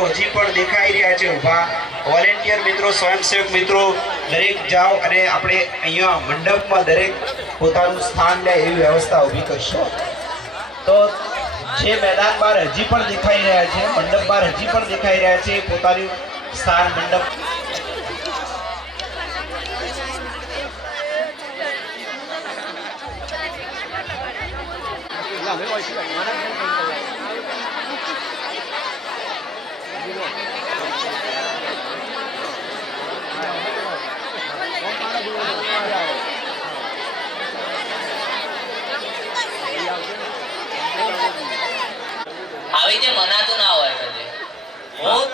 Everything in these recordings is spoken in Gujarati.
મિત્રો હજી પણ દેખાઈ રહ્યા છે ઊભા. વોલેન્ટિયર મિત્રો, સ્વયંસેવક મિત્રો દરેક જાઓ અને આપણે અહીંયા મંડપમાં દરેક પોતાનું સ્થાન લે એવી વ્યવસ્થા ઊભી કરશો. તો જે મેદાન બહાર હજી પણ દેખાઈ રહ્યા છે, મંડપ બહાર હજી પણ દેખાઈ રહ્યા છે, પોતાનું સ્થાન મંડપ. આવી રીતે મનાતું ના હોય કદી.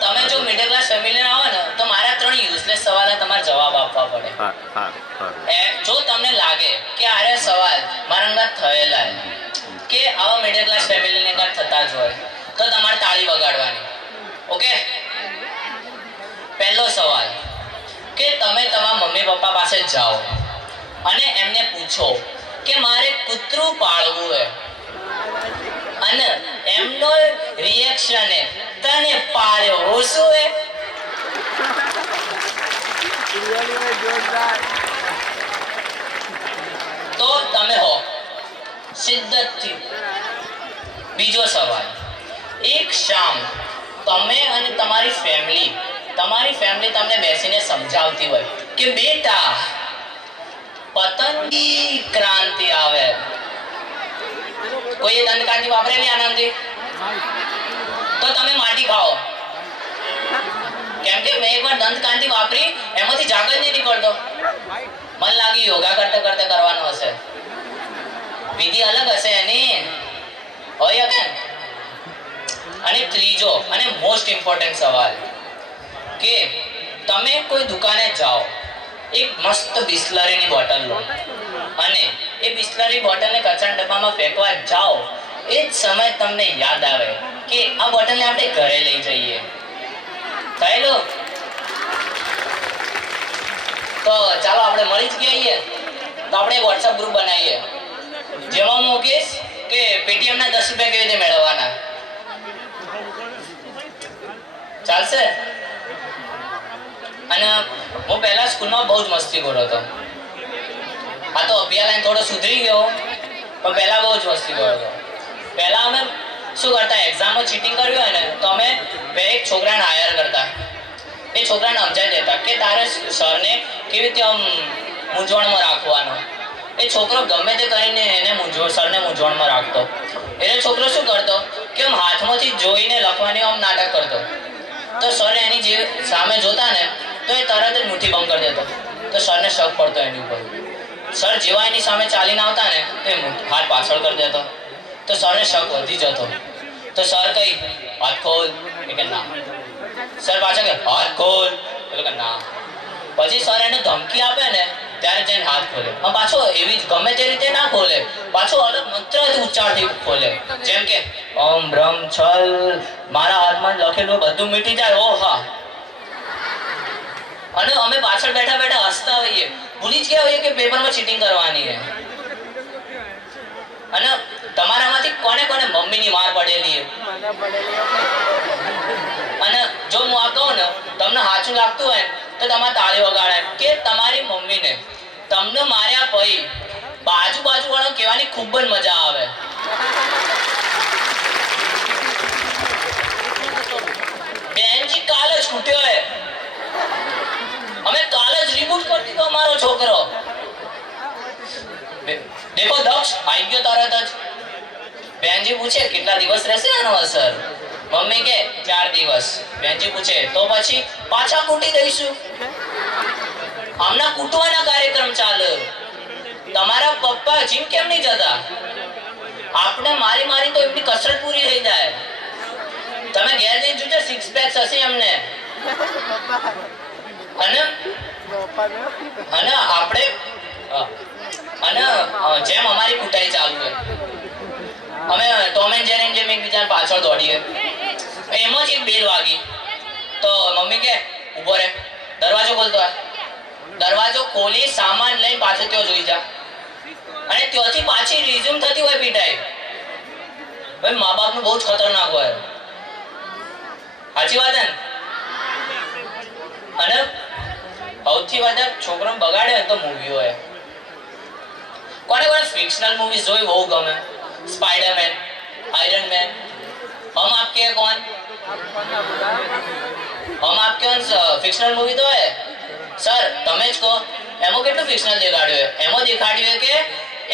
તમે જો મિડલ ક્લાસ ફેમિલી ના હોય ને તો મારા 3 યુઝલેસ સવાલના તમારે જવાબ આપવા પડે. જો તમને લાગે કે આરે સવાલ મારા અંગત થયેલા કે આવા મિડલ ક્લાસ ફેમિલીને અંગત થતા જ હોય તો તમારે તાળી વગાડવાની. ઓકે, પહેલો સવાલ કે તમે તમારા મમ્મી પપ્પા પાસે જાઓ અને એમને પૂછો કે મારે કૂતરું પાળવું છે અને એમનો રિએક્શન હે તને પાળ્યો શું હે? તો તમે હો સિદ્ધતથી. બીજો સવાલ, એક શામ તમે અને તમારી ફેમિલી તમને બેસીને સમજાવતી હોય કે બેટા પતંગી ક્રાંતિ આવે. કોઈ દંતકાંતિ વાપરેલી આનાથી તો તમે માટી ખાઓ. કેમ કે મેં એકવાર દંતકાંતિ વાપરી એમાંથી જાગ જ નહીં નીકળતો. મન લાગી યોગા કરતે કરતે કરવાનું હશે, વિધિ અલગ હશે એની હોય કે. અને ત્રીજો અને મોસ્ટ ઇમ્પોર્ટન્ટ સવાલ કે તમે કોઈ દુકાને જાઓ, એક મસ્ત બિસ્લરીની બોટલ લો અને એ બિસ્લરી બોટલને કચરાના ડબ્બામાં ફેંકવા જાઓ. એ જ સમય તમને યાદ આવે કે આ બોટલને આપણે ઘરે લઈ જઈએ. થયેલું? તો ચાલો આપણે મળી જ ગયા તો આપણે વોટ્સઅપ ગ્રુપ બનાવીએ જેમાં હું મૂકીશ કે પેટીએમ ના 10 રૂપિયા કેવી રીતે મેળવવાના. ચાલશે? અને હું પહેલા સ્કૂલમાં બહુ જ મસ્તીખોર હતો. આ તો અભ્યાસ લાઈન થોડો સુધરી ગયો પણ પહેલા બહુ જ મસ્તીખોર હતો. પહેલા અમે શું કરતા, એક્ઝામમાં ચીટિંગ કર્યું હોય ને તો અમે એક છોકરાને હાયર કરતા. એ છોકરાને સમજાવી દેતા કે તારે સરને કેવી રીતે આમ મૂંઝવણમાં રાખવાનો. એ છોકરો ગમે તે કરીને એને સરને મૂંઝવણમાં રાખતો. એટલે છોકરો શું કરતો કે આમ હાથમાંથી જોઈને લખવાની આમ નાટક કરતો. તો સર એની જે સામે જોતા ને તો એ તરત જ મુઠ્ઠી બંધ કરી દેતો. તો સરને શક પડતો એની ઉપર. સર જેવા એની સામે ચાલીને આવતા ને તો એ હાથ પાછળ કરી દેતો. તો સરને શક વધી જતો. તો સર કઈ હાથ ખોલ, એ કે ના. સર પાછા કે હાથ ખોલ, એટલે કે ના. પછી સર એને ધમકી આપે ને ત્યારે જઈને હાથ ખોલે. પાછો એવી ગમે તે રીતે ના ખોલે, પાછો અલગ મંત્ર ઉચ્ચારથી ખોલે. જેમ કે ઓમ બ્રહ્મ છલ, મારા હાથમાં લખેલું બધું મીટી જાય. ઓ હા. અને અમે પાછળ બેઠા બેઠા હસતા હોઈએ, ભૂલી જ ગયા હોઈએ કે પેપરમાં ચીટિંગ કરવાની છે. અને તમારામાંથી કોને કોને મમ્મીની માર પડેલી છે? અને જો હું આ કહું ને તમને સાચું લાગતું હોય તો તમારે તાળી વગાડે કે તમારી મમ્મીને તમને માર્યા પછી બાજુ વાળો કહેવાની ખૂબ જ મજા આવે. બેનજી કાલ જ છૂટ્યો હે, અમે કાલ જ રિબૂટ કરી દીધો અમારો છોકરો. દેખો દક્ષ આવી ગયો તરત જ. બેનજી પૂછે કેટલા દિવસ રહેશે આનો અસર? મમ્મી કે 4 દિવસ. બેનજી પૂછે તો પછી પાછા કૂટી દઈશું. હમણાં કૂટવાના કાર્યક્રમ ચાલે. તમારા પપ્પા જીમ કેમ નહીં જતા? આપણે મારી તો એમની કસરત પૂરી થઈ જાય. તમે ઘેર જઈને જોજો 6 પેક્સ હશે એમને. અને આપણે અને જેમ અમારી કૂટાઈ ચાલુ હોય, અમે ટોમ એન્ડ જેરી જેમ એકબીજા પાછળ દોડીએ. એમાં જ એક બેલ વાગી તો મમ્મી કે ઉભો રે, દરવાજો ખોલતો હોય. દરવાજો ખોલી સામાન લઈને પાછો ત્યાં જોઈ જા. અને ત્યાંથી પાછી રિઝ્યુમ થતી હોય પીટાઈ. ભાઈ મા બાપનું બહુ જ ખતરનાક હોય. સાચી વાત ને? અને સૌથી વધારે છોકરો બગાડે તો મૂવી હોય. કોને કોને ફિક્શનલ મૂવીઝ જોઈ બહુ ગમે? Spiderman, Iron Man. हम आपके हैं कौन? हम आपके कौन ફિક્શનલ મૂવી તો હે સર. તમે જ કહો એમાં કેટલું ફિક્શનલ દેખાડ્યું છે? એમાં દેખાડ્યું કે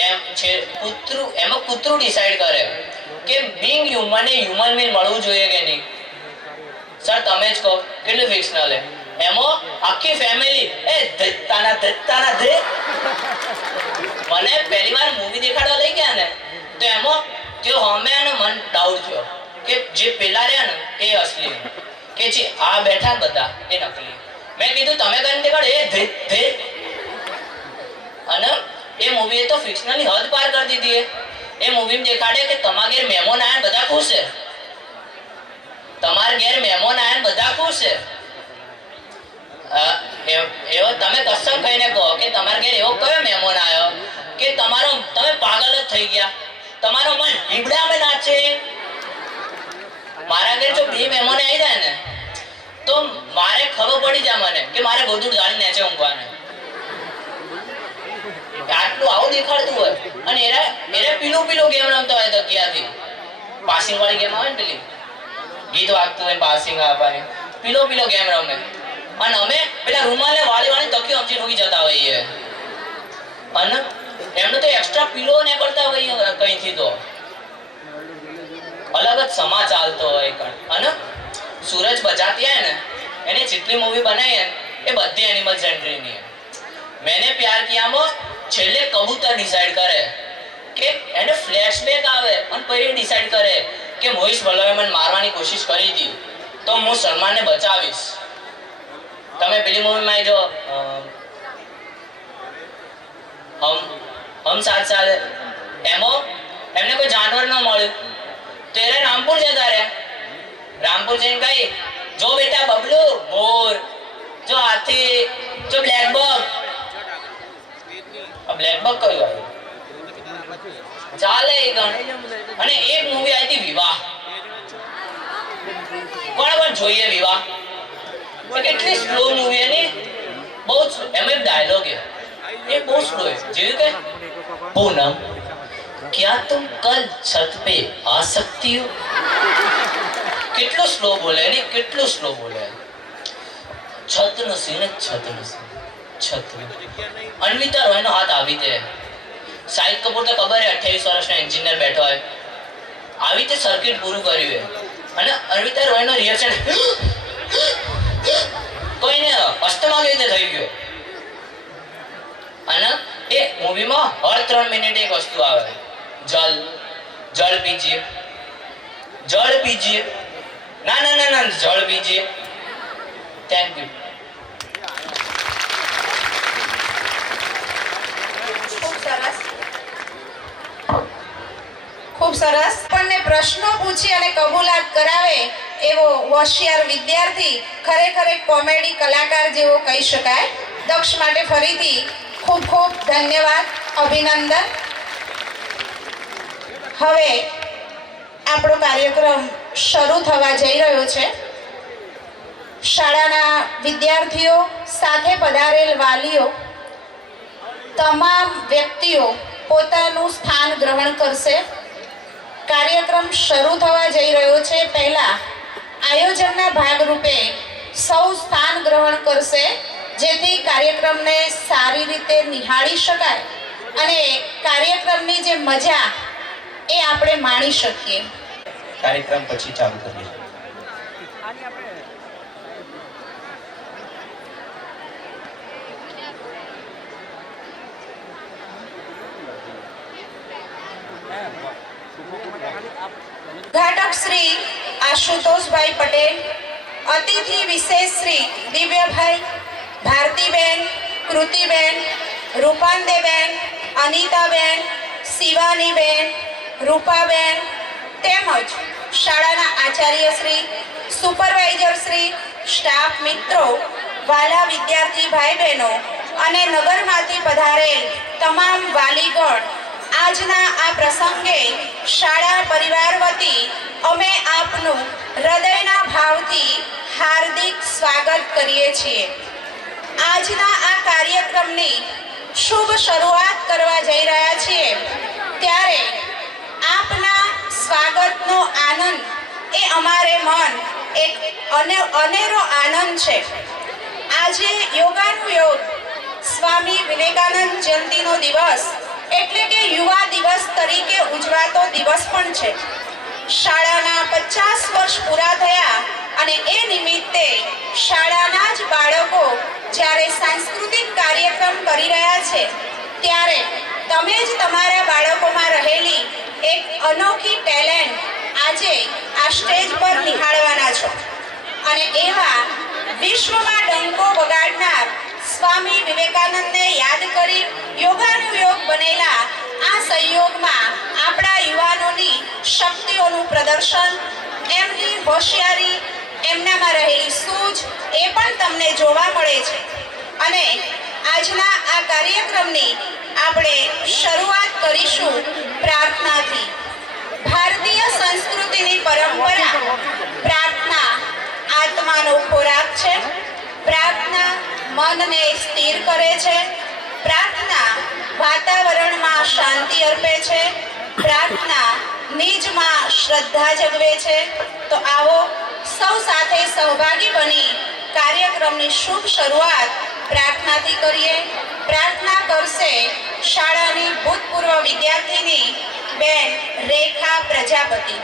એમ છે કૂતરું, એમાં કૂતરું ડિસાઈડ કરે કે બીંગ હ્યુમન એ હ્યુમન બીંગ મળવું જોઈએ કે નહીં. સર તમે જ કહો કેટલું ફિક્શનલ છે? એમાં આખી ફેમિલી એ ધત્તાના ધે. મને પહેલી વાર મૂવી દેખાડવા લઈ ગયા ને તો એમાં તેઓ હમે અને મન ડાઉટ થયો કે જે પેલા રહ્યા ને એ અસલી કે જે આ બેઠા બધા એ નકલી. મેં કીધું તમે કરીને દેખાડો એ ધે. અને એ મૂવીએ તો ફિક્શનલની હદ પાર કરી દીધી. એ મૂવીમાં દેખાડે કે તમારા ઘેર મહેમાન આયા બધા ખુશ છે. તમારા ઘેર મહેમાન આયા બધા ખુશ છે. એવો તમે કસમ ખાઈને કહો કે તમારા ઘેર એવો કયો મહેમાન આવ્યો કે તમારો તમે પાગલ જ થઈ ગયા, તમારો મન હીબડામાં નાચે. મારા ઘેર જો બે મહેમાન આવી જાય ને તો મારે ખબર પડી જાય મને કે મારે ગોદડું ઝાડી નેચે ઊંઘવાને. આટલું આવું દેખાડતું હોય અને એરે પીલું ગેમ રમતા હોય તકિયાથી. પાસિંગ વાળી ગેમ આવે ને પેલી ગીત વાગતું હોય પાસિંગ આપવાની, પીલો ગેમ રમે. અને અમે પેલા રૂમાલે વાળી તકીઓ સમજી ઢોકી જતા હોઈએ. અને એમનો તો એક્સ્ટ્રા પીલો ને કરતા હોઈએ કઈથી તો અલગ જ સમા ચાલતો હોય. અને સૂરજ બજાતી હોય ને એને જેટલી મૂવી બનાવી ને એ બધી એનિમલ સેન્ટ્રીની. મેને પ્યાર કિયામાં છેલ્લે કબૂતર ડિસાઈડ કરે કે એને ફ્લેશબેક આવે અને પછી ડિસાઈડ કરે કે મોહિશ ભલ્લાએ મને મારવાની કોશિશ કરી હતી તો હું સલમાનને બચાવીશ. તમે પેલી મૂવીમાં જો હમ સાથ સાથ એમાં એમને કોઈ જાનવર ન મળ્યું તો એને રામપુર જતા રહ્યા. રામપુર જઈને કઈ જો બેટા બબલુ મોર, જો હાથી, જો બ્લેકબક. બ્લેકબક કયું આવ્યું ચાલે એ ગણ. અને એક મૂવી આવી હતી વિવાહ. કોણ કોણ જોઈએ વિવાહ? કેટલી સ્લો મૂવી એની, બહુ એમાં એક ડાયલોગ એ બહુ સ્લો છે જેવું કે પૂનમ क्या तुम कल छत पे आ सकती हो. કેટલો સ્લો બોલે ને, કેટલો સ્લો બોલે. છત નો સીન છત. અન્વિતા રોયનો હાથ આવી તે શાહિદ કપૂર તો ખબર 28 વર્ષનો એન્જિનિયર બેઠો હોય આવી તે સર્કિટ પૂરું કર્યું અને અન્વિતા રોયનો રિએક્શન કોઈને અસ્તમા કેવી રીતે થઈ ગયો. અને એ મૂવીમાં હર 3 મિનિટ એક વસ્તુ આવે, જળ પીજીએ. ના જળ પીજીએ. Thank you. ખૂબ સરસ. આપણને પ્રશ્નો પૂછી અને કબૂલાત કરાવે એવો હોશિયાર વિદ્યાર્થી ખરેખર એક કોમેડી કલાકાર જેવો કહી શકાય. દક્ષ માટે ફરીથી ખૂબ ખૂબ ધન્યવાદ, અભિનંદન. હવે આપણો કાર્યક્રમ શરૂ થવા જઈ રહ્યો છે. શાળાના વિદ્યાર્થીઓ, સાથે પધારેલ વાલીઓ, તમામ વ્યક્તિઓ પોતાનું સ્થાન ગ્રહણ કરશે. કાર્યક્રમ શરૂ થવા જઈ રહ્યો છે. પહેલા આયોજનના ભાગરૂપે સૌ સ્થાન ગ્રહણ કરશે જેથી કાર્યક્રમને સારી રીતે નિહાળી શકાય અને કાર્યક્રમની જે મજા એ આપણે માણી શકીએ. કાર્યક્રમ પછી ચાલુ કરીએ. ઘાટક શ્રી આશુતોષભાઈ પટેલ, અતિથિ વિશેષ શ્રી દિવ્યભાઈ, ભારતીબેન, કૃતિબેન, રૂપાંદેબેન, અનિતાબેન, શિવાનીબેન, રૂપાબેન તેમજ શાળાના આચાર્ય શ્રી, સુપરવાઇઝર શ્રી, સ્ટાફ મિત્રો, વાલા વિદ્યાર્થી ભાઈ બહેનો અને નગરમાંથી પધારેલ તમામ વાલીગણ આજના આ પ્રસંગે શાળા પરિવાર વતી અમે આપનું હૃદયના ભાવથી હાર્દિક સ્વાગત કરીએ છીએ. આજના આ કાર્યક્રમની શુભ શરૂઆત કરવા જઈ રહ્યા છીએ ત્યારે આપના સ્વાગતનો આનંદ એ અમારે મન એક અનેરો આનંદ છે. આજે યોગાનુયોગ સ્વામી વિવેકાનંદ જયંતિનો દિવસ એટલે કે યુવા દિવસ તરીકે ઉજવાતો દિવસ પણ છે. શાળાના 50 વર્ષ પૂરા થયા અને એ નિમિત્તે શાળાના જ બાળકો જ્યારે સાંસ્કૃતિક કાર્યક્રમ કરી રહ્યા છે ત્યારે તમે જ તમારા બાળકોમાં રહેલી એક અનોખી ટેલેન્ટ આજે આ સ્ટેજ પર નિહાળવાના છો. અને એવા વિશ્વમાં ડંકો વગાડનાર સ્વામી વિવેકાનંદને યાદ કરી યોગાનુયોગ બનેલા આ સંયોગમાં આપણા યુવાનોની શક્તિઓનું પ્રદર્શન, એમની હોશિયારી, એમનામાં રહેલી સૂઝ એ પણ તમને જોવા મળે છે. અને આજના આ કાર્યક્રમની આપણે શરૂઆત કરીશું પ્રાર્થનાથી. ભારતીય સંસ્કૃતિની પરંપરા પ્રાર્થના આત્માનો ખોરાક છે. પ્રાર્થના મનને સ્થિર કરે છે. પ્રાર્થના વાતાવરણમાં શાંતિ અર્પે છે. પ્રાર્થના નિજમાં શ્રદ્ધા જગવે છે. તો આવો સૌ સાથે સહભાગી બની કાર્યક્રમની શુભ શરૂઆત પ્રાર્થનાથી કરીએ. પ્રાર્થના કરશે શાળાની ભૂતપૂર્વ વિદ્યાર્થીની બેન રેખા પ્રજાપતિ.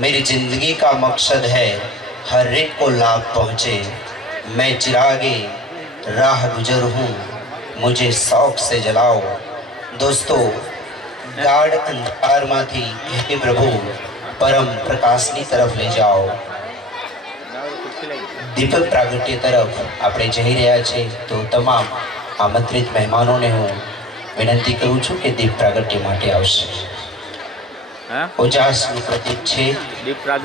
मेरी जिंदगी का मकसद है हर एक को लाभ पहुँचे, मैं चिरागे राह गुजर हूँ, मुझे शौक से जलाओ। दोस्तों, गाढ़ अंधकारમાંથી હે પ્રભુ પરમ પ્રકાશની તરફ લઈ જાઓ। દીપક પ્રાગટ્ય તરફ આપણે જઈ રહ્યા છે, તો તમામ આમંત્રિત મહેમાનોને હું વિનંતી કરું છું કે દીપ પ્રાગટ્ય માટે આવશે। ઉજાસનું પ્રતીક છે,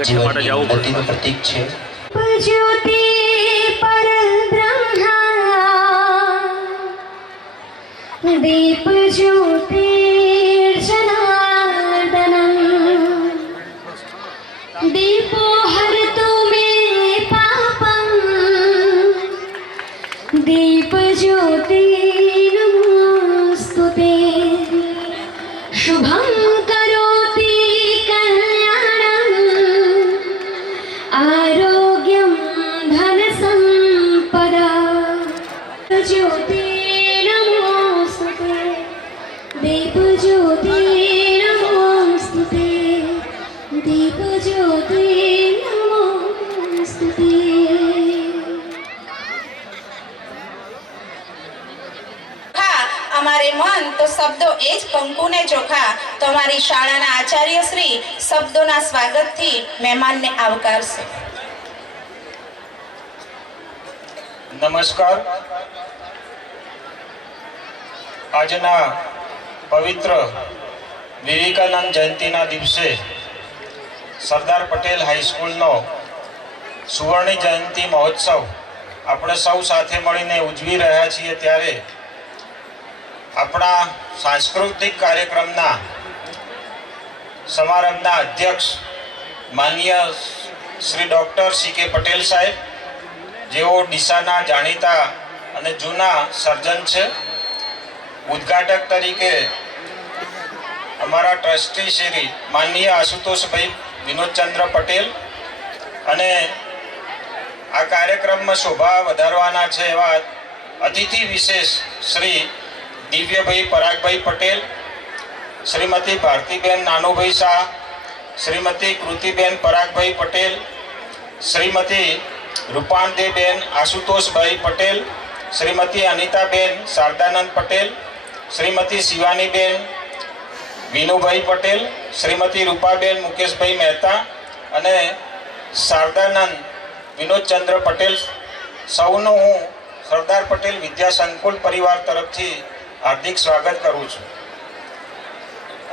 જીવનની ઉન્નતિનું પ્રતીક છે। જ્યોતિ પરબ્રહ્મા દીપ જ્યોતિર્જનાર્દનમ દીપો હરતુ મે પાપમ દીપ જ્યોતિ નમોસ્તુતે શુભમ કરોતિ કલ્યાણમ આરોગ્યમ ધન સંપદા જ્યોતિ નમોસ્તુતે દીપ જ્યોતિ નમોસ્તુતે દીપ જ્યોતિ નમોસ્તુતે। હા, અમારે મન તો શબ્દો એ જ કંકુને ચોખા, તો અમારી શાળાના આચાર્ય શ્રી શબ્દોના સ્વાગતથી મહેમાનને આવકારશે। નમસ્કાર। આજના પવિત્ર વિવેકાનંદ જયંતિના દિવસે સરદાર પટેલ હાઈસ્કૂલનો સુવર્ણ જયંતિ મહોત્સવ આપણે સૌ સાથે મળીને ઉજવી રહ્યા છીએ, ત્યારે આપણા સાંસ્કૃતિક કાર્યક્રમના સમારંભના અધ્યક્ષ માનનીય શ્રી ડૉક્ટર સી.કે. પટેલ સાહેબ, જેઓ ડીસાના જાણીતા અને જૂના સર્જન છે, ઉદ્ઘાટક તરીકે અમારા ટ્રસ્ટી શ્રી માનનીય આશુતોષભાઈ વિનોદચંદ્ર પટેલ, અને આ કાર્યક્રમમાં શોભા વધારવાના છે એવા અતિથિ વિશેષ શ્રી દિવ્યભાઈ પરાગભાઈ પટેલ, શ્રીમતી ભારતીબેન નાનુભાઈ શાહ, શ્રીમતી કૃતિબેન પરાગભાઈ પટેલ, શ્રીમતી રૂપાંદેબેન આશુતોષભાઈ પટેલ, શ્રીમતી અનિતાબેન શારદાનંદ પટેલ, શ્રીમતી શિવાનીબેન વિનુભાઈ પટેલ, શ્રીમતી રૂપાબેન મુકેશભાઈ મહેતા અને શારદાનંદ વિનોદચંદ્ર પટેલ, સૌનું હું સરદાર પટેલ વિદ્યા સંકુલ પરિવાર તરફથી હાર્દિક સ્વાગત કરું છું।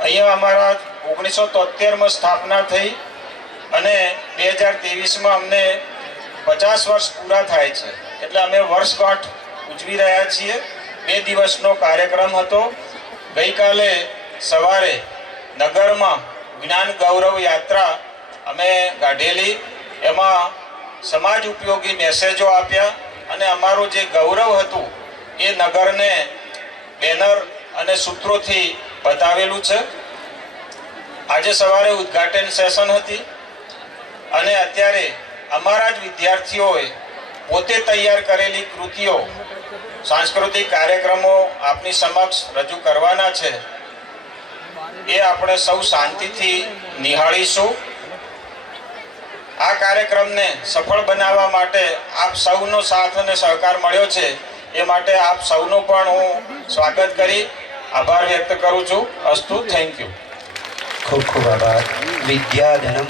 અહીંયા અમારા 1973માં સ્થાપના થઈ અને 2023માં અમને 50 વર્ષ પૂરા થાય છે, એટલે અમે વર્ષગાંઠ ઉજવી રહ્યા છીએ। 2 દિવસનો કાર્યક્રમ હતો। ગઈકાલે સવારે નગરમાં જ્ઞાન ગૌરવ યાત્રા અમે કાઢેલી, એમાં સમાજ ઉપયોગી મેસેજો આપ્યા અને અમારું જે ગૌરવ હતું એ નગરને બેનર અને સૂત્રોથી બતાવેલું છે। આજે સવારે ઉદ્ઘાટન સેશન હતી અને અત્યારે અમારા જ વિદ્યાર્થીઓએ પોતે તૈયાર કરેલી કૃતિઓ, સાંસ્કૃતિક કાર્યક્રમો આપની સમક્ષ રજૂ કરવાના છે, એ આપણે સૌ શાંતિથી નિહાળીશું। આ કાર્યક્રમને સફળ બનાવવા માટે આપ સૌનો સાથ અને સહકાર મળ્યો છે, એ માટે આપ સૌનો પણ હું સ્વાગત કરી આભાર વ્યક્ત કરું છું। અસ્તુ, થેન્ક યુ। ખૂબ ખૂબ આભાર। વિદ્યાધનમ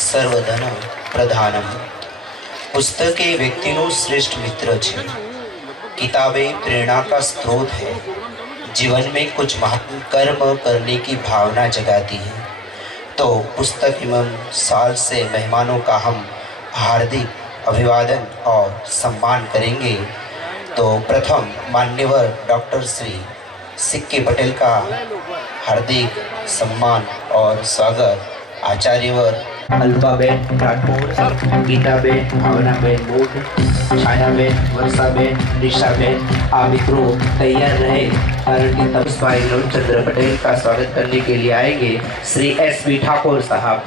સર્વધન પ્રધાનમ। पुस्तक एक व्यक्तिनो श्रेष्ठ मित्र है। किताबें प्रेरणा का स्रोत है। जीवन में कुछ महान कर्म करने की भावना जगाती है। तो पुस्तक एवं साल से मेहमानों का हम हार्दिक अभिवादन और सम्मान करेंगे। तो प्रथम मान्यवर डॉक्टर श्री सी.के. पटेल का हार्दिक सम्मान और स्वागत आचार्यवर अल्पाबेन राठौर, गीताबेन, भावनाबेन बोध, छायाबेन, वर्षाबेन, निशाबेन, आप मित्रों तैयार रहे, कारण कि तब भाई विनोदचंद्र पटेल का स्वागत करने के लिए आएंगे श्री S.B. ठाकुर साहब।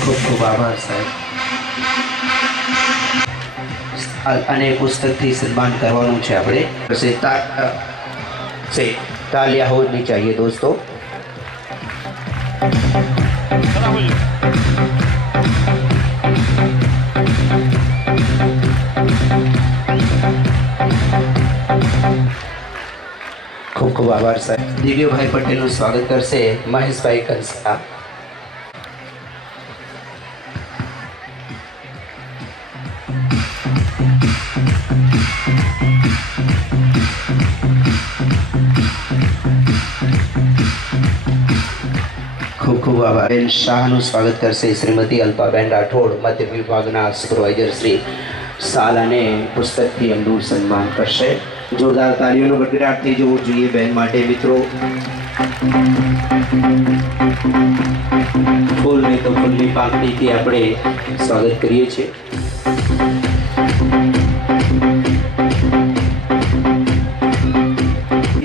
खूब खूब आभार साहब। અને પુસ્તકથી સન્માન કરવાનું છે આપણે। તાલિયા હોनी चाहिए दोस्तों। ખૂબ ખૂબ આભાર સાહેબ. દિવ્યભાઈ પટેલનું સ્વાગત કરશે મહેશભાઈ કંસા. ખૂબ ખૂબ આભાર. બેન શાહનું સ્વાગત કરશે શ્રીમતી અલ્પાબેન રાઠોડ, મધ્ય વિભાગના સુપરવાઇઝર શ્રી શાલાને પુસ્તકથી એમનું સન્માન કરશે. જોરદાર તાળીઓનો ગડગડાટ થઈ જવો જોઈએ બેન માટે મિત્રો. ફૂલ નહીં તો ફૂલની પાંખડીથી આપણે સ્વાગત કરીએ છીએ.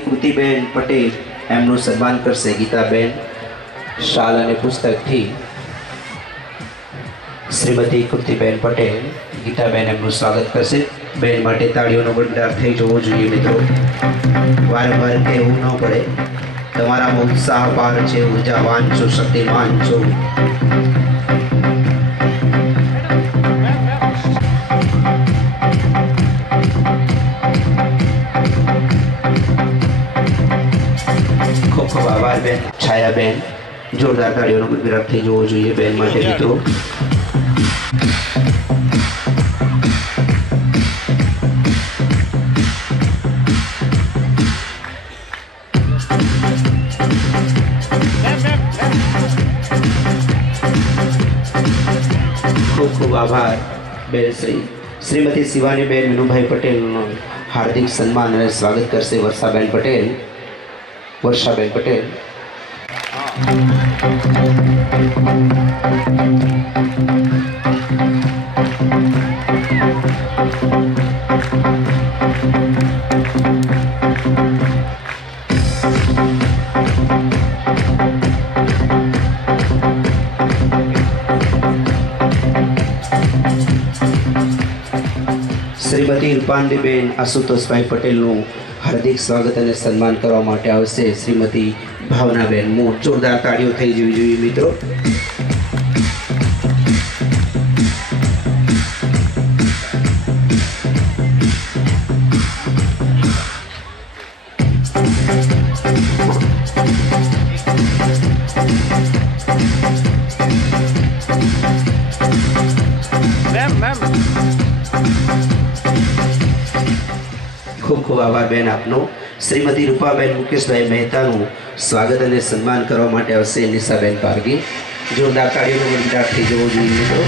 કૃતિબેન પટેલ એમનું સન્માન કરશે ગીતાબેન શાલ અને પુસ્તકથી. શ્રીમતી કૃતિબેન પટેલ, ગીતાબેન એમનું સ્વાગત કરશે. બેન માટે તાળીઓનો ગડગડાટ થઈ જવો જોઈએ મિત્રો. વારંવાર કહેવું ન પડે, તમારામાં ઉત્સાહ પાર છે, ઉર્જાવાન છો, શક્તિમાન છો. ખૂબ ખૂબ આભાર બેન છાયાબેન. જોરદાર તાળીઓનો ગડગડાટ થઈ જવો જોઈએ બેન માટે મિત્રો. ખૂબ ખૂબ આભાર બેન શ્રીમતી શિવાનીબેન વિનુભાઈ પટેલનું હાર્દિક સન્માન અને સ્વાગત કરશે વર્ષાબેન પટેલ. શ્રીમતી રૂપાંડીબેન આશુતોષભાઈ પટેલનું હાર્દિક સ્વાગત અને સન્માન કરવા માટે આવશે શ્રીમતી ભાવનાબેન મોર. જોરદાર તાળીઓ થઈ જવી જોઈએ મિત્રો. ખૂબ ખૂબ આભાર બેન આપનો. શ્રીમતી રૂપાબેન મુકેશભાઈ મહેતાનું સ્વાગત અને સન્માન કરવા માટે આવશે નિશાબેન પારગી. જોરદાર તાળીઓનો ગડગડાટ થઈ જવો જોઈએ મિત્રો.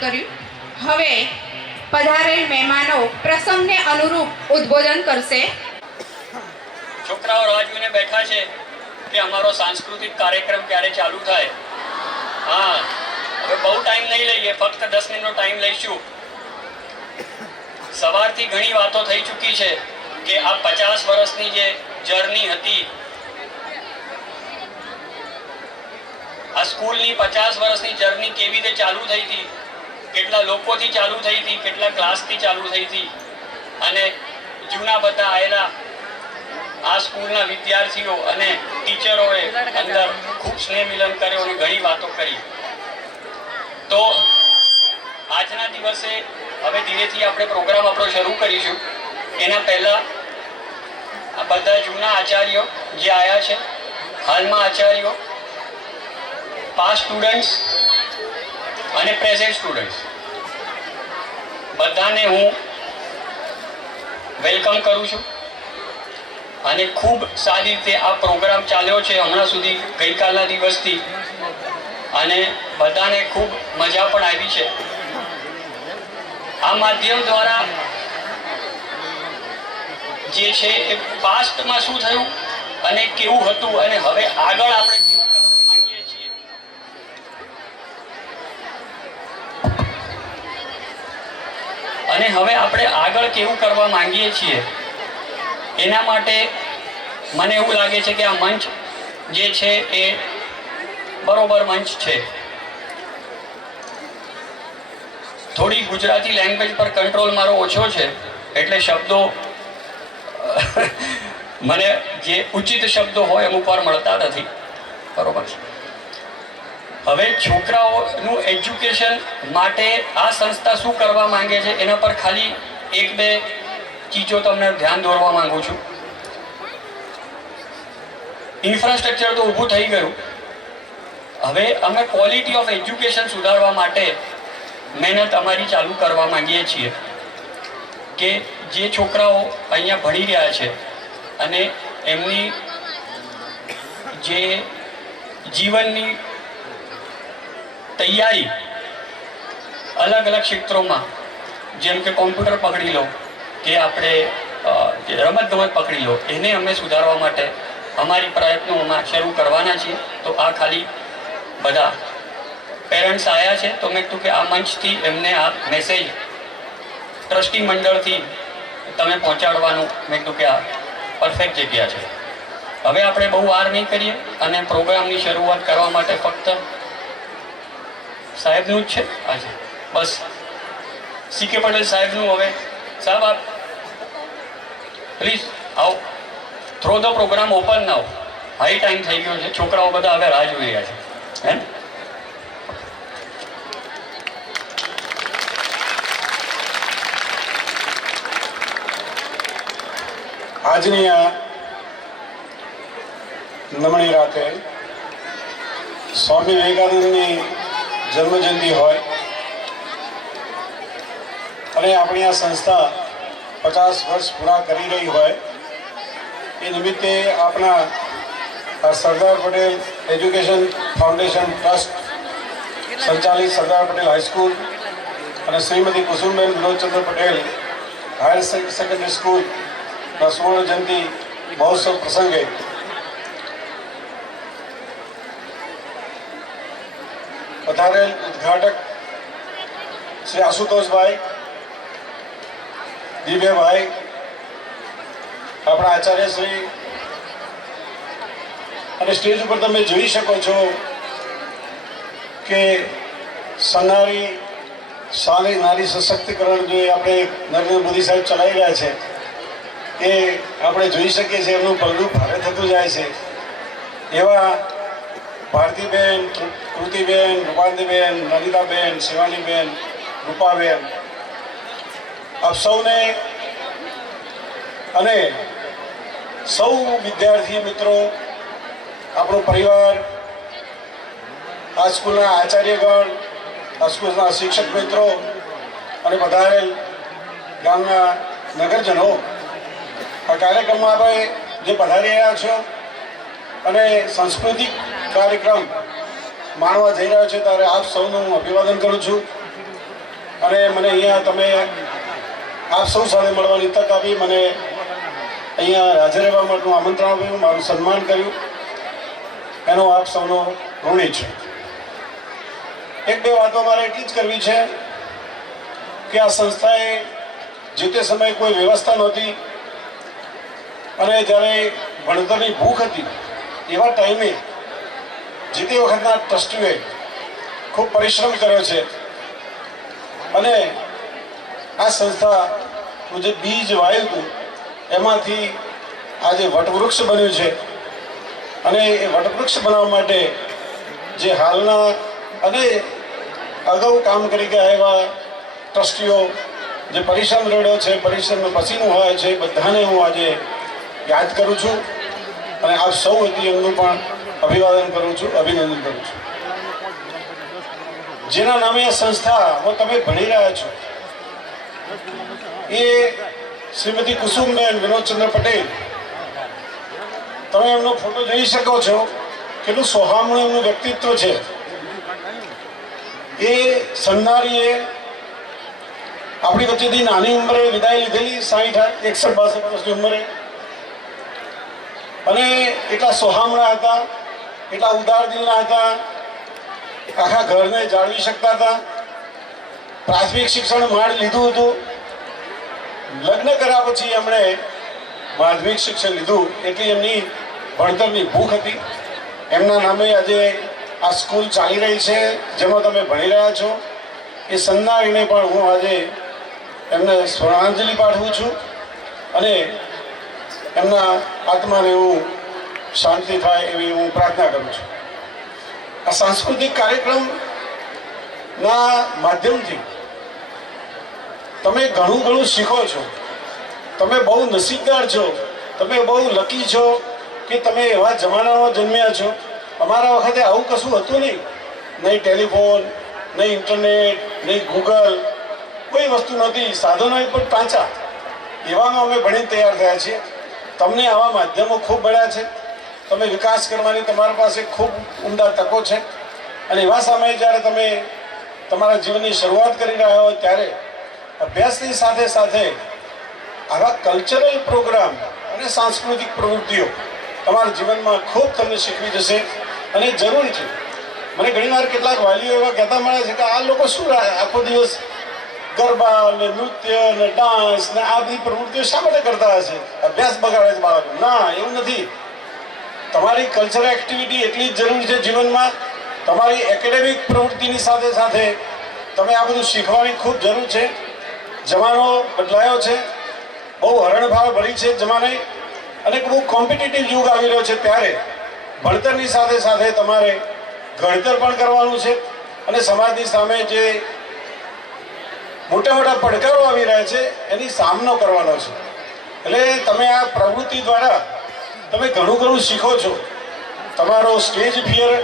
કર્યું. હવે પધારેલ મહેમાનો પ્રસંગને અનુરૂપ ઉદ્બોધન કરશે. છોકરાઓ રાહ જોઈને બેઠા છે કે અમારો સાંસ્કૃતિક કાર્યક્રમ ક્યારે ચાલુ થાય. હા, હવે બહુ ટાઈમ નહીં લઈએ, ફક્ત 10 મિનિટનો ટાઈમ લઈશું. સવારથી ઘણી વાતો થઈ ચૂકી છે કે આ 50 વર્ષની જે જર્ની હતી, આ સ્કૂલની 50 વર્ષની જર્ની કેવી રીતે ચાલુ થઈ હતી, કેટલા લોકોથી ચાલુ થઈ હતી, કેટલા ક્લાસથી ચાલુ થઈ હતી, અને જૂના બધા આવેલા આ સ્કૂલના વિદ્યાર્થીઓ અને ટીચરોએ અંદર ખૂબ સ્નેહ મિલન કર્યો અને ઘણી વાતો કરી. તો આજના દિવસે હવે ધીરેથી આપણે પ્રોગ્રામ આપણો શરૂ કરીશું. એના પહેલા આ બધા જૂના આચાર્યો જે આવ્યા છે, હાલમાં આચાર્યો, પાસ્ટ સ્ટુડન્ટ્સ અને પ્રેઝન્ટ સ્ટુડન્ટ્સ, બધાને હું વેલકમ કરું છું. અને ખૂબ સારી રીતે આ પ્રોગ્રામ ચાલ્યો છે હમણાં સુધી, ગઈકાલના દિવસથી, અને બધાને ખૂબ મજા પણ આવી છે. આ માધ્યમ દ્વારા જે છે એ પાસ્ટમાં શું થયું અને કેવું હતું અને હવે આગળ આપણે કેવું કરવા માંગીએ છીએ, અને હવે આપણે આગળ કેવું કરવા માંગીએ છીએ એના માટે મને એવું લાગે છે કે આ મંચ જે છે એ બરોબર મંચ છે. થોડી ગુજરાતી લેંગ્વેજ પર કંટ્રોલ મારો ઓછો છે એટલે શબ્દો મને જે ઉચિત શબ્દો હોય અમુક વાર મળતા નથી. બરોબર છે. હવે છોકરાઓનું એજ્યુકેશન માટે આ સંસ્થા શું કરવા માંગે છે એના પર ખાલી એક બે ચીજો તમને ધ્યાન દોરવા માંગુ છું. ઇન્ફ્રાસ્ટ્રક્ચર તો ઊભું થઈ ગયું. હવે અમે ક્વોલિટી ઓફ એજ્યુકેશન સુધારવા માટે મહેનત અમારી ચાલુ કરવા માંગીએ છીએ કે જે છોકરાઓ અહીંયા ભણી રહ્યા છે અને એમની જે જીવનની તૈયારી અલગ અલગ ક્ષેત્રોમાં, જેમ કે કોમ્પ્યુટર પકડી લો કે આપણે રમતગમત પકડી લો, એને અમે સુધારવા માટે અમારી પ્રયત્નોમાં શરૂ કરવાના છીએ. તો આ ખાલી બધા પેરેન્ટ્સ આવ્યા છે તો મેં કીધું કે આ મંચથી એમને આ મેસેજ ટ્રસ્ટી મંડળથી તમે પહોંચાડવાનું મેં કીધું કે આ પરફેક્ટ જગ્યા છે. હવે આપણે બહુ વાર નહીં કરીએ અને પ્રોગ્રામની શરૂઆત કરવા માટે ફક્ત સાહેબનું જ છે આજે. બસ સી.કે. પટેલ સાહેબનું. હવે સાહેબ આપ પ્લીઝ આવો, throw the program open now. High time થઈ ગયો છે, છોકરાઓ બધા હવે રાહ જોઈ રહ્યા છે. હે આજની આ નમણી રાતે સ્વામી વિવેકાનંદની જન્મજયંતિ હોય અને આપણી આ સંસ્થા 50 વર્ષ પૂરા કરી રહી હોય એ નિમિત્તે આપણા આ Sardar Patel education foundation trust સંચાલિત સરદાર પટેલ હાઈસ્કૂલ અને Shrimati Kusumben Vinodchandra Patel higher secondary school સુવર્ણ જયંતિ મહોત્સવ પ્રસંગે પધારેલ ઉદ્ઘાટક શ્રી આશુતોષભાઈ, દિવ્યભાઈ, આપણા આચાર્યશ્રી, અને સ્ટેજ ઉપર તમે જોઈ શકો છો કે સન્નારી સારી નારી સશક્તિકરણ જે આપણે નરેન્દ્ર મોદી સાહેબ ચલાવી રહ્યા છે એ આપણે જોઈ શકીએ છીએ. એમનું પગલું ભારે થતું જાય છે. એવા ભારતીબેન, કૃતિબેન, રૂપાંતીબેન, નલિતાબેન, શિવાનીબેન, રૂપાબેન, આપ સૌને અને સૌ વિદ્યાર્થી મિત્રો, આપણો પરિવાર, આ સ્કૂલના આચાર્યગણ, આ સ્કૂલના શિક્ષક મિત્રો અને પધારેલ ગામના નગરજનો, આ કાર્યક્રમમાં આપણે જે પધારી રહ્યા છો અને સાંસ્કૃતિક કાર્યક્રમ માણવા જઈ રહ્યા છો ત્યારે આપ સૌનું હું અભિવાદન કરું છું. અને મને અહીંયા તમે આપ સૌ સાથે મળવાની તક આપી, મને અહીંયા હાજર રહેવા માટેનું આમંત્રણ આપ્યું, મારું સન્માન કર્યું, એનો આપ સૌનો ઋણી છું. એક બે વાતો મારે એટલી જ કરવી છે કે આ સંસ્થાએ જે તે સમયે કોઈ વ્યવસ્થા નહોતી અને જ્યારે ભણતરની ભૂખ હતી એવા ટાઈમે જે તે વખતના ટ્રસ્ટીઓએ ખૂબ પરિશ્રમ કર્યો છે અને આ સંસ્થાનું જે બીજ વાવ્યું હતું એમાંથી આજે વટવૃક્ષ બન્યું છે. અને એ વટવૃક્ષ બનાવવા માટે જે હાલના અને અગાઉ કામ કરી ગયા એવા ટ્રસ્ટીઓ જે પરિશ્રમ રેડ્યો છે, પરિશ્રમ પછીનું હોય છે, બધાને હું આજે યાદ કરું છું અને આપ સૌ વતી એમનું પણ અભિવાદન કરું છું, અભિનંદન કરું છું. જેના નામે આ સંસ્થામાં તમે ભણી રહ્યા છો એ શ્રીમતી કુસુમબેન વિનોદચંદ્ર પટેલ. તમે એમનો ફોટો જોઈ શકો છો, કેટલું સોહામણું એમનું વ્યક્તિત્વ છે. એ સન્નારીએ આપણી વચ્ચેથી નાની ઉંમરે વિદાય લીધેલી, 61-62 વર્ષની ઉંમરે, અને એટલા સોહામણા હતા, એટલા ઉદાર દિલના હતા, આખા ઘરને જાળવી શકતા હતા. પ્રાથમિક શિક્ષણ માંડ લીધું હતું. લગ્ન કર્યા પછી એમણે માધ્યમિક શિક્ષણ લીધું એટલી એમની ભણતરની ભૂખ હતી. એમના નામે આજે આ સ્કૂલ ચાલી રહી છે જેમાં તમે ભણી રહ્યા છો. એ સન્નારીને પણ હું આજે એમને શ્રદ્ધાંજલિ પાઠવું છું અને એમના આત્માને હું શાંતિ થાય એવી હું પ્રાર્થના કરું છું. આ સાંસ્કૃતિક કાર્યક્રમના માધ્યમથી તમે ઘણું શીખો છો. તમે બહુ નસીબદાર છો, તમે બહુ લકી છો કે તમે એવા જમાનામાં જન્મ્યા છો. અમારા વખતે આવું કશું હતું નહીં. નહીં ટેલિફોન, નહીં ઇન્ટરનેટ, નહીં ગૂગલ, કોઈ વસ્તુ નહોતી. સાધનો પણ કાચા. એવામાં અમે ભણીને તૈયાર થયા છીએ. તમને આવા માધ્યમો ખૂબ મળ્યા છે. તમે વિકાસ કરવાની તમારી પાસે ખૂબ ઉમદા તકો છે. અને એવા સમયે જ્યારે તમે તમારા જીવનની શરૂઆત કરી રહ્યા હો ત્યારે અભ્યાસની સાથે સાથે આવા કલ્ચરલ પ્રોગ્રામ અને સાંસ્કૃતિક પ્રવૃત્તિઓ તમારા જીવનમાં ખૂબ તમને શીખવી જશે અને જરૂરી છે. મને ઘણીવાર કેટલાક વાલીઓ એવા કહેતા મળે છે કે આ લોકો શું આખો દિવસ ગરબા ને નૃત્ય ને ડાન્સ ને આ બધી પ્રવૃત્તિઓ શા માટે કરતા હશે, અભ્યાસ બગાડે છે બાળકો. ના, એવું નથી. તમારી કલ્ચરલ એક્ટિવિટી એટલી જ જરૂરી છે જીવનમાં. તમારી એકેડેમિક પ્રવૃત્તિની સાથે સાથે તમે આ બધું શીખવાની ખૂબ જરૂર છે. જમાનો બદલાયો છે, બહુ હરણભાવ ભરી છે જમાને, અને બહુ કોમ્પિટિટિવ યુગ આવી રહ્યો છે. ત્યારે ભણતરની સાથે સાથે તમારે ઘડતર પણ કરવાનું છે અને સમાજની સામે જે મોટા મોટા પડકારો આવી રહ્યા છે એની સામનો કરવાનો છે. એટલે તમે આ પ્રવૃત્તિ દ્વારા તમે ઘણું શીખો છો. તમારો સ્ટેજ ફિયર,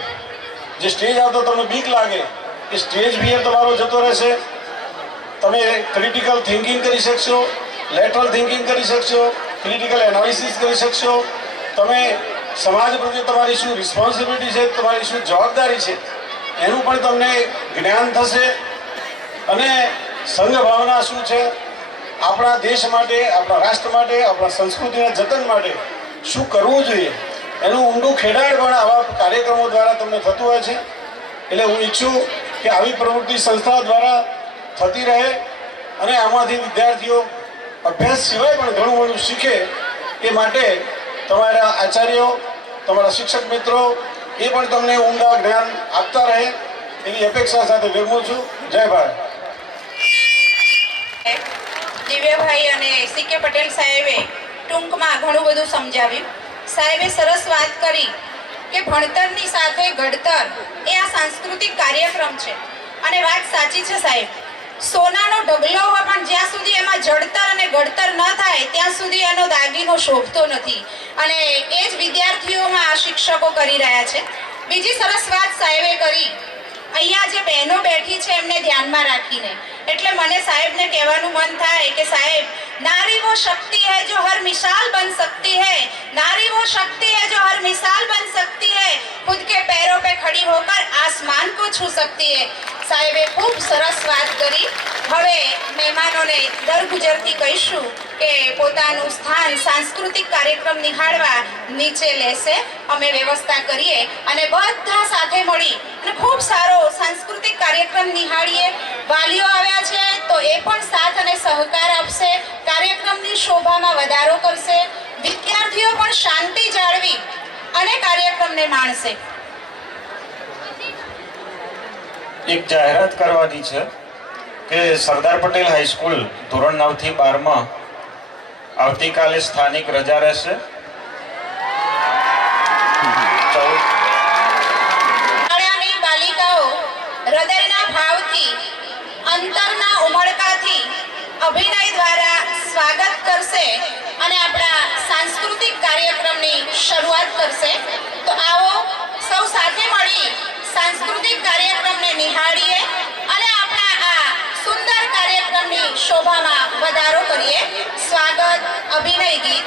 જે સ્ટેજ આવતો તમને બીક લાગે, એ સ્ટેજ ફિયર તમારો જતો રહેશે. તમે ક્રિટિકલ થિંકિંગ કરી શકશો, લેટરલ થિંકિંગ કરી શકશો, ક્રિટિકલ એનાલિસિસ કરી શકશો. તમે સમાજ પ્રત્યે તમારી શું રિસ્પોન્સિબિલિટી છે, તમારી શું જવાબદારી છે એનું પણ તમને જ્ઞાન થશે. અને સંઘ ભાવના શું છે, આપણા દેશ માટે, આપણા રાષ્ટ્ર માટે, આપણા સંસ્કૃતિના જતન માટે શું કરવું જોઈએ એનું ઊંડું ખેડાણ પણ આવા કાર્યક્રમો દ્વારા તમને થતું હોય છે. એટલે હું ઈચ્છું કે આવી પ્રવૃત્તિ સંસ્થા દ્વારા થતી રહે અને આમાંથી વિદ્યાર્થીઓ અભ્યાસ સિવાય પણ ઘણું શીખે. એ માટે તમારા આચાર્યો, તમારા શિક્ષક મિત્રો એ પણ તમને ઊંડા જ્ઞાન આપતા રહે એવી અપેક્ષા સાથે વિરમું છું. જય ભારત. દિવ્યભાઈ અને સીકે પટેલ સાહેબે ટૂંકમાં ઘણું બધું સમજાવ્યું. સાહેબે સરસ વાત કરી કે ભણતરની સાથે ઘડતર એ આ સાંસ્કૃતિક કાર્યક્રમ છે. અને વાત સાચી છે સાહેબ, સોનાનો ઢગલો હોય પણ જ્યાં સુધી એમાં જડતર અને ઘડતર ન થાય ત્યાં સુધી એનો દાગીનો શોભતો નથી. અને એ જ વિદ્યાર્થીઓમાં આ શિક્ષકો કરી રહ્યા છે. બીજી સરસ વાત સાહેબે કરી, અહીંયા જે બહેનો બેઠી છે એમને ધ્યાનમાં રાખીને, એટલે મને સાહેબને કહેવાનું મન થાય કે સાહેબ, नारी वो शक्ति है जो हर मिसाल बन सकती है, नारी वो शक्ति है जो हर मिसाल बन सकती है, खुद के पैरों पे खड़ी होकर आसमान को छू सकती है. સાહેબે ખૂબ સરસ વાત કરી. હવે મહેમાનોને દરગુજરતી કહીશું કે પોતાનું સ્થાન સાંસ્કૃતિક કાર્યક્રમ નિહાળવા નીચે લેશે. અમે વ્યવસ્થા કરીએ અને બધા સાથે મળી અને ખૂબ સારો સાંસ્કૃતિક કાર્યક્રમ નિહાળીએ. વાલીઓ આવ્યા છે તો એ પણ સાથ અને સહકાર આપશે, કાર્યક્રમની શોભામાં વધારો કરશે. વિદ્યાર્થીઓ પણ શાંતિ જાળવી અને કાર્યક્રમને માણશે. એક જાહેરાત કરવાની છે કે સરદાર પટેલ હાઈસ્કૂલ ધોરણ 9 થી 12 આવતીકાલે સ્થાનિક રજા રહેશે. શાળાની બાલિકાઓ હૃદયના ભાવથી, અંતરના ઉમળકાથી અભિનય દ્વારા સ્વાગત કરશે અને આપણા સાંસ્કૃતિક કાર્યક્રમની શરૂઆત કરશે. તો આવો સૌ સાથે મળી સાંસ્કૃતિક કાર્યક્રમને નિહાળીએ અને આપણા આ સુંદર કાર્યક્રમની શોભામાં વધારો કરીએ. સ્વાગત અભિનય ગીત.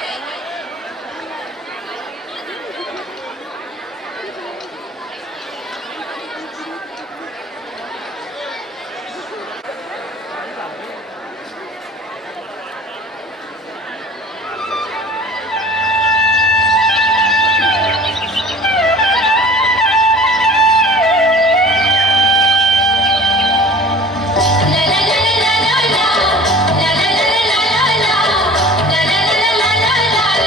la la la la la la la la la la la la la la la la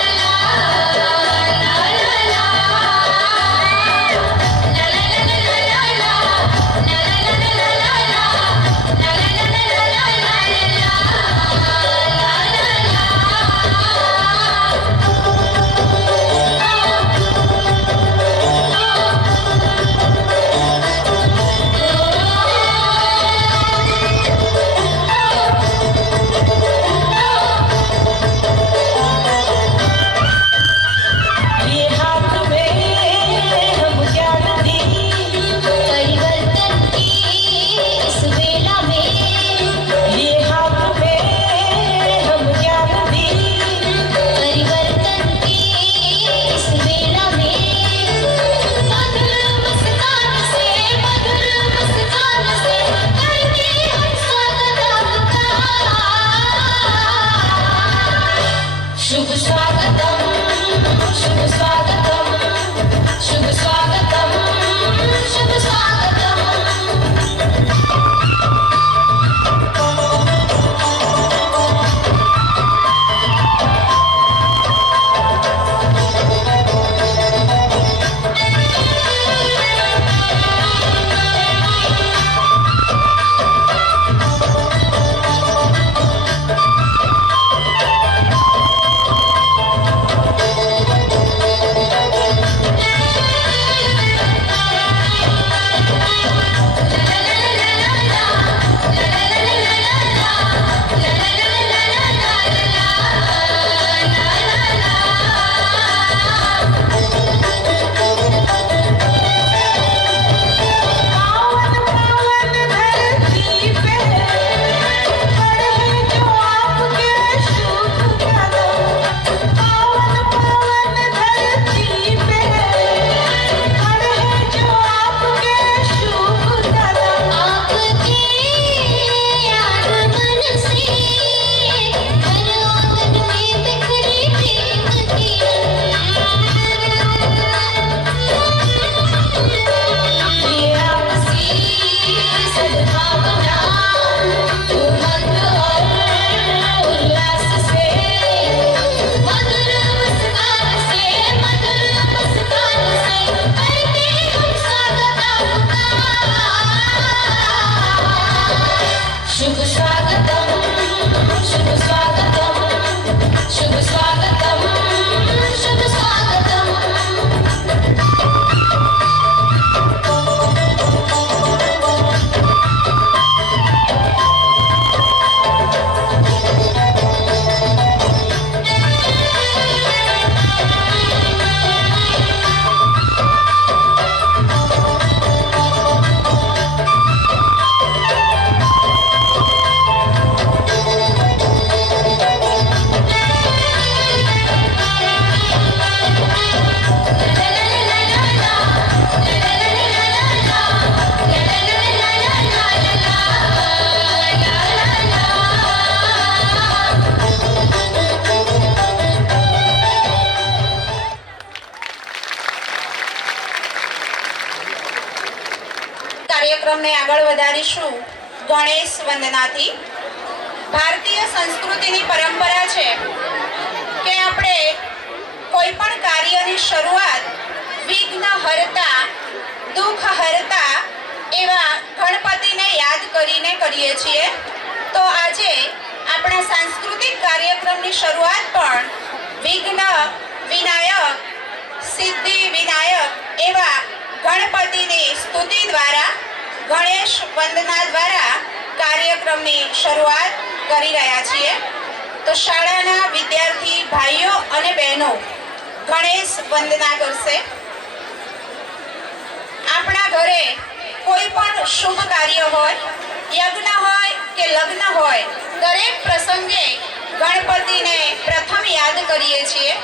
કાર્યક્રમને આગળ વધારીશું ગણેશ વંદનાથી. ભારતીય સંસ્કૃતિની પરંપરા છે કે આપણે કોઈ પણ કાર્યની શરૂઆત વિઘ્ન હરતા, દુઃખ હરતા એવા ગણપતિને યાદ કરીને કરીએ છીએ. તો આજે આપણા સાંસ્કૃતિક કાર્યક્રમની શરૂઆત પણ વિઘ્ન વિનાયક, સિદ્ધિ વિનાયક એવા ગણપતિની સ્તુતિ દ્વારા, ગણેશ વંદના દ્વારા કાર્યક્રમની શરૂઆત કરી રહ્યા છીએ. તો શાળાના વિદ્યાર્થી ભાઈઓ અને બહેનો ગણેશ વંદના કરશે. આપણા ઘરે કોઈ પણ શુભ કાર્ય હોય, યજ્ઞ હોય કે લગ્ન હોય, દરેક પ્રસંગે ગણપતિને પ્રથમ યાદ કરીએ છીએ.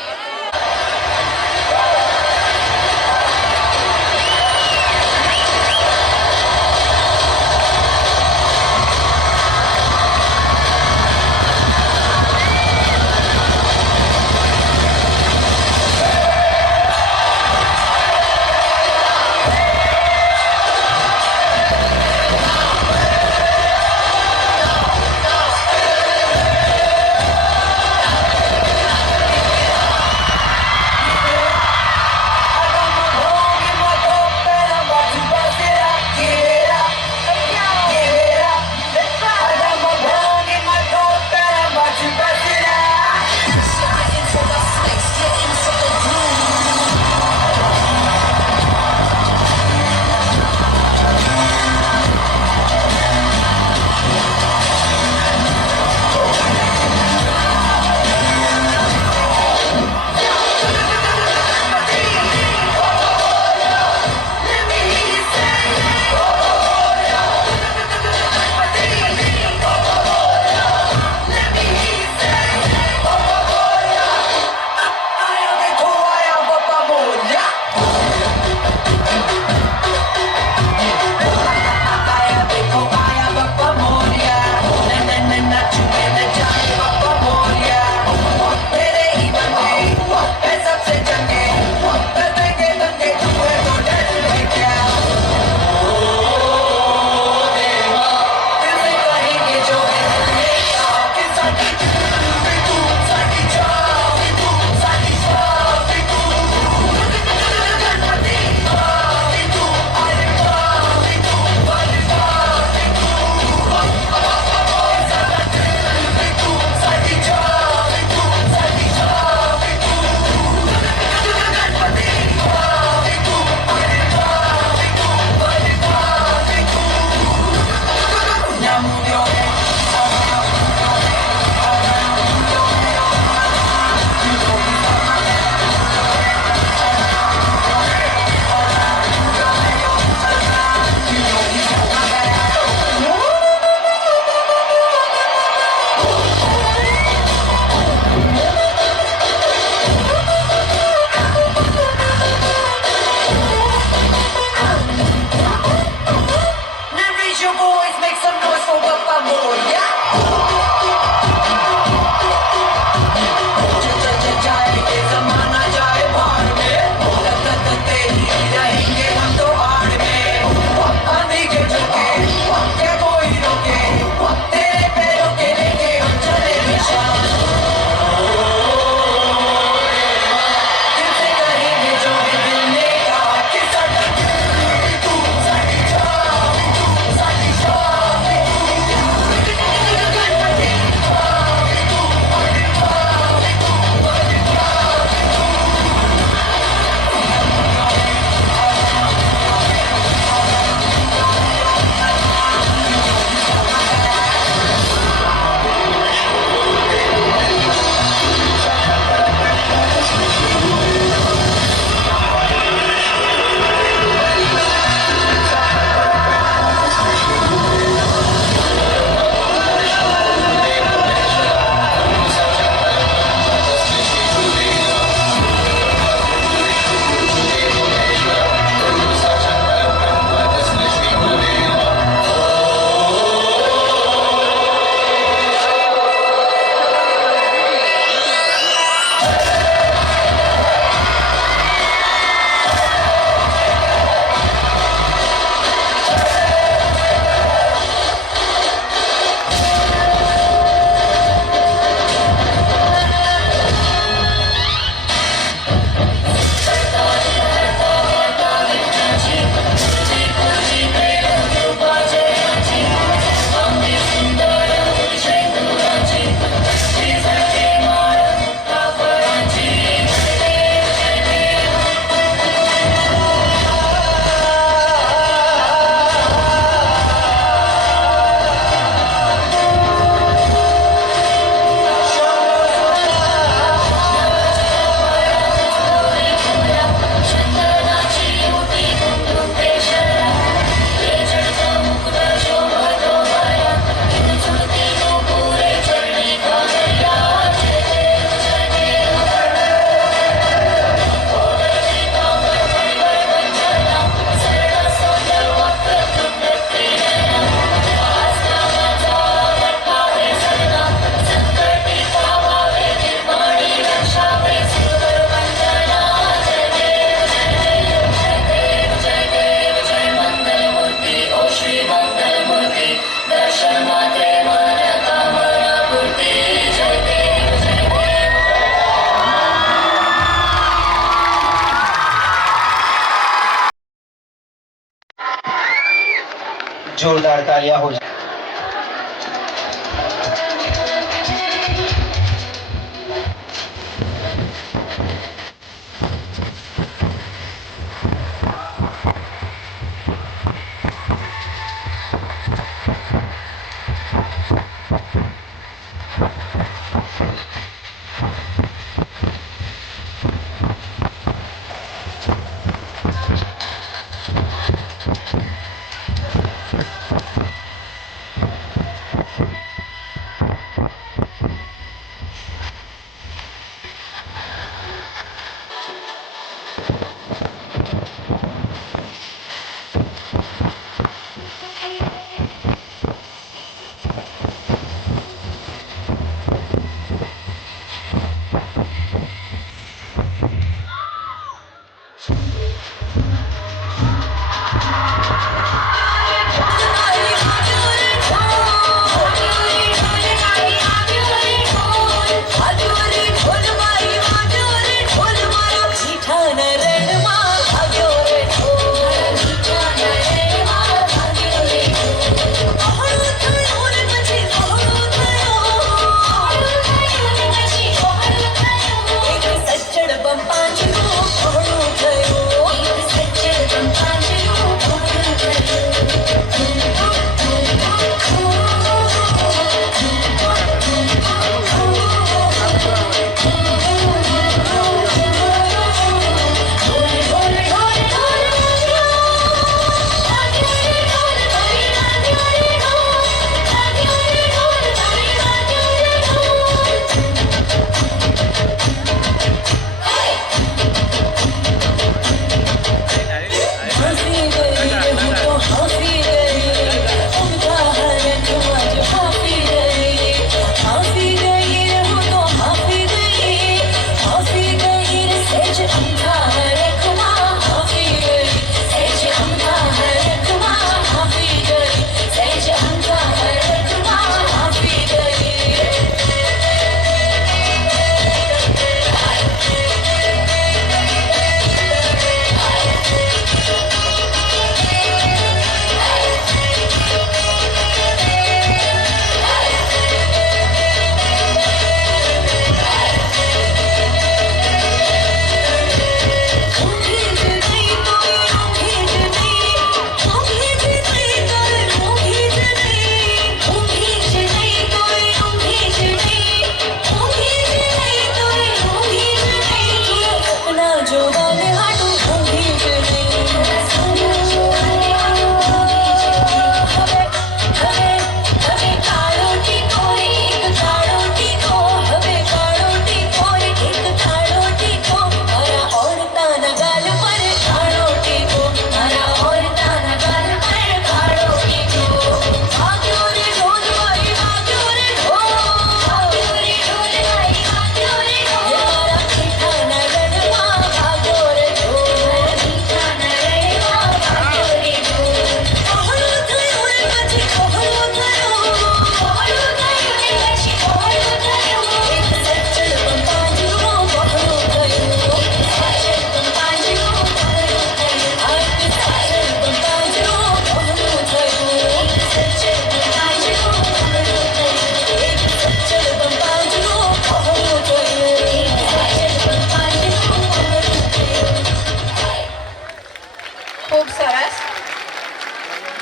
જોરદાર તાળીਆਂ હો જાય.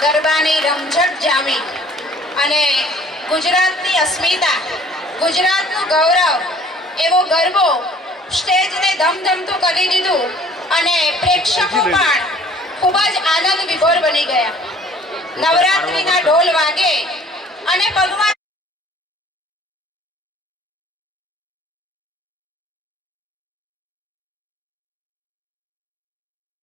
ગરબાની રમઝટ જામી અને ગુજરાતની અસ્મિતા, ગુજરાતનું ગૌરવ એવો ગરબો સ્ટેજને ધમધમતું કરી દીધું અને પ્રેક્ષકો પણ ખૂબ જ આનંદ વિભોર બની ગયા. નવરાત્રિના ઢોલ વાગે અને ભગવાન